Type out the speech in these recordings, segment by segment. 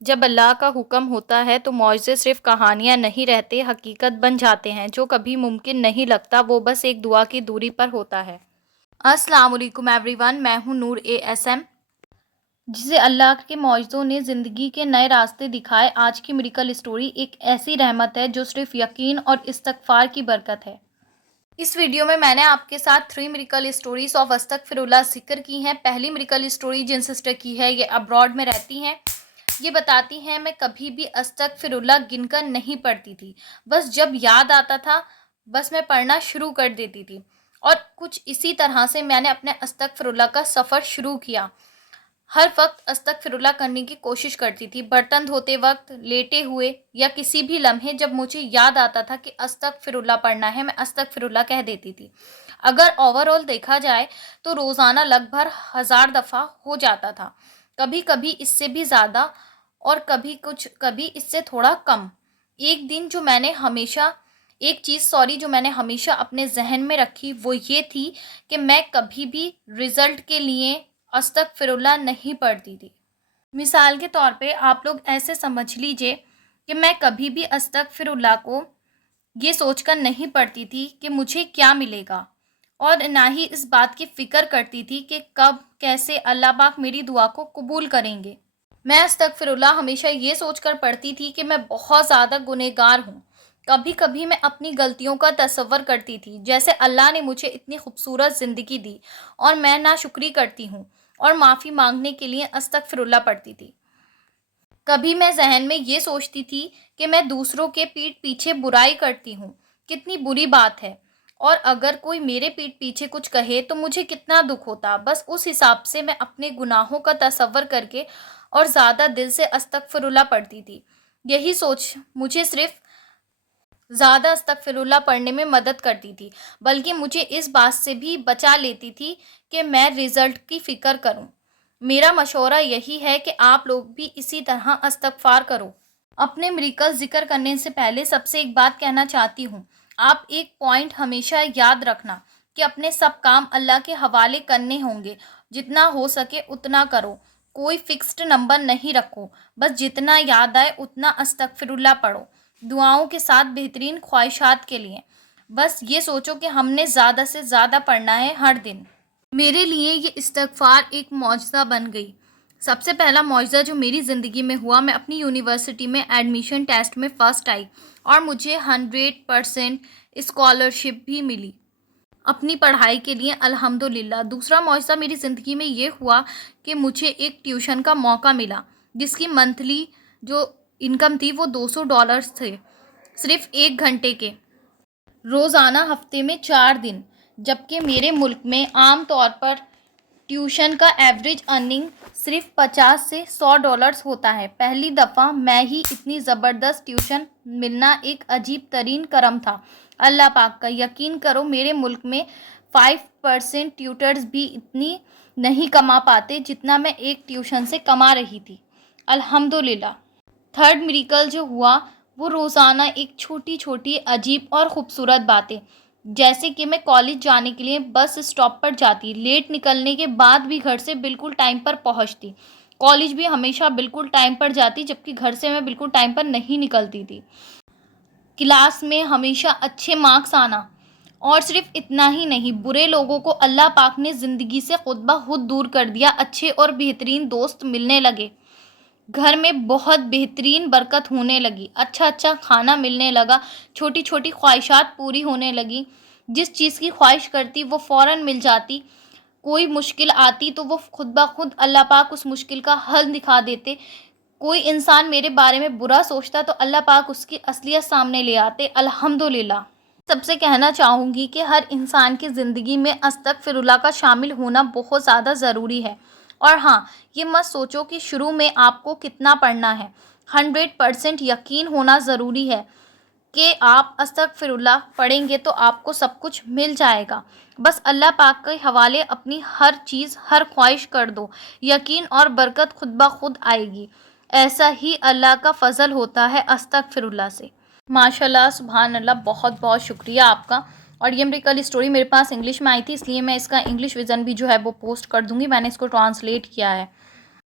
جب اللہ کا حکم ہوتا ہے تو معجزے صرف کہانیاں نہیں رہتے، حقیقت بن جاتے ہیں۔ جو کبھی ممکن نہیں لگتا وہ بس ایک دعا کی دوری پر ہوتا ہے۔ السلام علیکم ایوری ون، میں ہوں نور ASM، جسے اللہ کے معجزوں نے زندگی کے نئے راستے دکھائے۔ آج کی میریکل اسٹوری ایک ایسی رحمت ہے جو صرف یقین اور استغفار کی برکت ہے۔ اس ویڈیو میں نے آپ کے ساتھ 3 میریکل اسٹوریز آف استغفر اللہ ذکر کی ہیں۔ پہلی میریکل اسٹوری جن سسٹر کی ہے، یہ ابراڈ میں رہتی ہیں۔ یہ بتاتی ہیں میں کبھی بھی استغفر اللہ گن کر نہیں پڑھتی تھی، بس جب یاد آتا تھا بس میں پڑھنا شروع کر دیتی تھی، اور کچھ اسی طرح سے میں نے اپنے استغفر اللہ کا سفر شروع کیا۔ ہر وقت استغفر اللہ کرنے کی کوشش کرتی تھی، برتن دھوتے وقت، لیٹے ہوئے یا کسی بھی لمحے جب مجھے یاد آتا تھا کہ استغفر اللہ پڑھنا ہے، میں استغفر اللہ کہہ دیتی تھی۔ اگر اوور آل دیکھا جائے تو روزانہ لگ بھگ 1000 دفعہ ہو جاتا تھا، کبھی کبھی اس سے بھی زیادہ اور کبھی اس سے تھوڑا کم۔ ایک چیز جو میں نے ہمیشہ اپنے ذہن میں رکھی وہ یہ تھی کہ میں کبھی بھی رزلٹ کے لیے استغفر اللہ نہیں پڑھتی تھی۔ مثال کے طور پہ آپ لوگ ایسے سمجھ لیجئے کہ میں کبھی بھی استغفر اللہ کو یہ سوچ کر نہیں پڑھتی تھی کہ مجھے کیا ملے گا، اور نہ ہی اس بات کی فکر کرتی تھی کہ کب کیسے اللہ پاک میری دعا کو قبول کریں گے۔ میں استغفر اللہ ہمیشہ یہ سوچ کر پڑھتی تھی کہ میں بہت زیادہ گنہگار ہوں۔ کبھی کبھی میں اپنی غلطیوں کا تصور کرتی تھی، جیسے اللہ نے مجھے اتنی خوبصورت زندگی دی اور میں ناشکری کرتی ہوں، اور معافی مانگنے کے لیے استغفر اللہ پڑھتی تھی۔ کبھی میں ذہن میں یہ سوچتی تھی کہ میں دوسروں کے پیٹھ پیچھے برائی کرتی ہوں، کتنی بری بات ہے، اور اگر کوئی میرے پیٹھ پیچھے کچھ کہے تو مجھے کتنا دکھ ہوتا۔ بس اس حساب سے میں اپنے گناہوں کا تصور کر کے اور زیادہ دل سے استغفر اللہ پڑھتی تھی۔ یہی سوچ مجھے صرف زیادہ استغفر اللہ پڑھنے میں مدد کرتی تھی، بلکہ مجھے اس بات سے بھی بچا لیتی تھی کہ میں رزلٹ کی فکر کروں۔ میرا مشورہ یہی ہے کہ آپ لوگ بھی اسی طرح استغفار کرو۔ اپنے میریکل ذکر کرنے سے پہلے سب سے ایک بات کہنا چاہتی ہوں۔ آپ ایک پوائنٹ ہمیشہ یاد رکھنا کہ اپنے سب کام اللہ کے حوالے کرنے ہوں گے۔ جتنا ہو سکے اتنا کرو، کوئی فکسڈ نمبر نہیں رکھو، بس جتنا یاد آئے اتنا استغفر اللہ پڑھو، دعاؤں کے ساتھ بہترین خواہشات کے لیے۔ بس یہ سوچو کہ ہم نے زیادہ سے زیادہ پڑھنا ہے ہر دن۔ میرے لیے یہ استغفار ایک معجزہ بن گئی۔ سب سے پہلا معجزہ جو میری زندگی میں ہوا، میں اپنی یونیورسٹی میں ایڈمیشن ٹیسٹ میں فرسٹ آئی اور مجھے 100% اسکالرشپ بھی ملی اپنی پڑھائی کے لیے، الحمدللہ۔ دوسرا معجزہ میری زندگی میں یہ ہوا کہ مجھے ایک ٹیوشن کا موقع ملا، جس کی منتھلی جو انکم تھی وہ $200 تھے، صرف 1 گھنٹے کے، روزانہ، ہفتے میں 4 دن۔ جبکہ میرے ملک میں عام طور پر ٹیوشن کا ایوریج ارننگ صرف $50 سے $100 ہوتا ہے۔ پہلی دفعہ میں ہی اتنی زبردست ٹیوشن ملنا ایک عجیب ترین کرم تھا اللہ پاک کا۔ یقین کرو میرے ملک میں 5% ٹیوٹرز بھی اتنی نہیں کما پاتے جتنا میں ایک ٹیوشن سے کما رہی تھی، الحمدللہ۔ تھرڈ میریکل جو ہوا وہ روزانہ ایک چھوٹی چھوٹی عجیب اور خوبصورت باتیں، جیسے کہ میں کالج جانے کے لیے بس اسٹاپ پر جاتی، لیٹ نکلنے کے بعد بھی گھر سے بالکل ٹائم پر پہنچتی، کالج بھی ہمیشہ بالکل ٹائم پر جاتی جبکہ گھر سے میں بالکل ٹائم پر نہیں نکلتی تھی، کلاس میں ہمیشہ اچھے مارکس آنا، اور صرف اتنا ہی نہیں، برے لوگوں کو اللہ پاک نے زندگی سے خود بخود دور کر دیا، اچھے اور بہترین دوست ملنے لگے، گھر میں بہت بہترین برکت ہونے لگی، اچھا کھانا ملنے لگا، چھوٹی چھوٹی خواہشات پوری ہونے لگی، جس چیز کی خواہش کرتی وہ فوراً مل جاتی، کوئی مشکل آتی تو وہ خود بخود اللہ پاک اس مشکل کا حل دکھا دیتے، کوئی انسان میرے بارے میں برا سوچتا تو اللہ پاک اس کی اصلیت سامنے لے آتے، الحمدللہ۔ سب سے کہنا چاہوں گی کہ ہر انسان کی زندگی میں استغفر اللہ کا شامل ہونا بہت زیادہ ضروری ہے، اور ہاں، یہ مت سوچو کہ شروع میں آپ کو کتنا پڑھنا ہے، 100% یقین ہونا ضروری ہے کہ آپ استغفر اللہ پڑھیں گے تو آپ کو سب کچھ مل جائے گا۔ بس اللہ پاک کے حوالے اپنی ہر چیز، ہر خواہش کر دو، یقین اور برکت خود بخود آئے گی۔ ایسا ہی اللہ کا فضل ہوتا ہے استغفر اللہ سے۔ ماشاءاللہ، سبحان اللہ، بہت بہت شکریہ آپ کا۔ اور یہ میریکل اسٹوری میرے پاس انگلش میں آئی تھی، اس لیے میں اس کا انگلش ورژن بھی جو ہے وہ پوسٹ کر دوں گی، میں نے اس کو ٹرانسلیٹ کیا ہے۔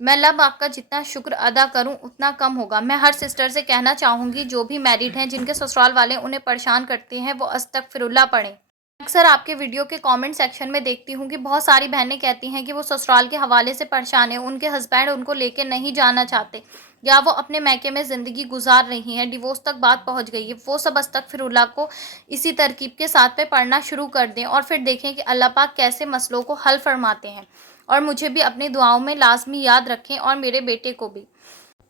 میں اللہ پاک کا جتنا شکر ادا کروں اتنا کم ہوگا۔ میں ہر سسٹر سے کہنا چاہوں گی جو بھی میرڈ ہیں، جن کے سسرال والے انہیں پریشان کرتے ہیں، وہ استغفر اللہ پڑھیں۔ اکثر آپ کے ویڈیو کے کامنٹ سیکشن میں دیکھتی ہوں کہ بہت ساری بہنیں کہتی ہیں کہ وہ سسرال کے حوالے سے پریشان ہیں، ان کے ہسبینڈ ان کو لے کے نہیں جانا چاہتے، یا وہ اپنے میکے میں زندگی گزار رہی ہیں، ڈیورس تک بات پہنچ گئی ہے۔ وہ سب استغفر اللہ کو اسی ترکیب کے ساتھ پہ پڑھنا شروع کر دیں اور پھر دیکھیں کہ اللہ پاک کیسے مسئلوں کو حل فرماتے ہیں۔ اور مجھے بھی اپنی دعاؤں میں لازمی یاد رکھیں اور میرے بیٹے کو بھی۔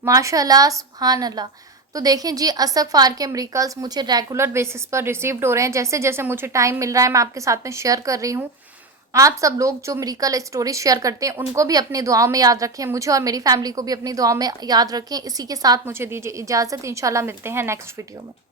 ماشاء اللہ، سبحان اللہ۔ تو دیکھیں جی، استغفار کے میریکلز مجھے ریگولر بیسس پر ریسیوڈ ہو رہے ہیں۔ جیسے جیسے مجھے ٹائم مل رہا ہے میں آپ کے ساتھ میں شیئر کر رہی ہوں۔ آپ سب لوگ جو میریکل اسٹوریز شیئر کرتے ہیں ان کو بھی اپنی دعاؤں میں یاد رکھیں، مجھے اور میری فیملی کو بھی اپنی دعاؤں میں یاد رکھیں۔ اسی کے ساتھ مجھے دیجیے اجازت، انشاءاللہ ملتے ہیں نیکسٹ ویڈیو میں۔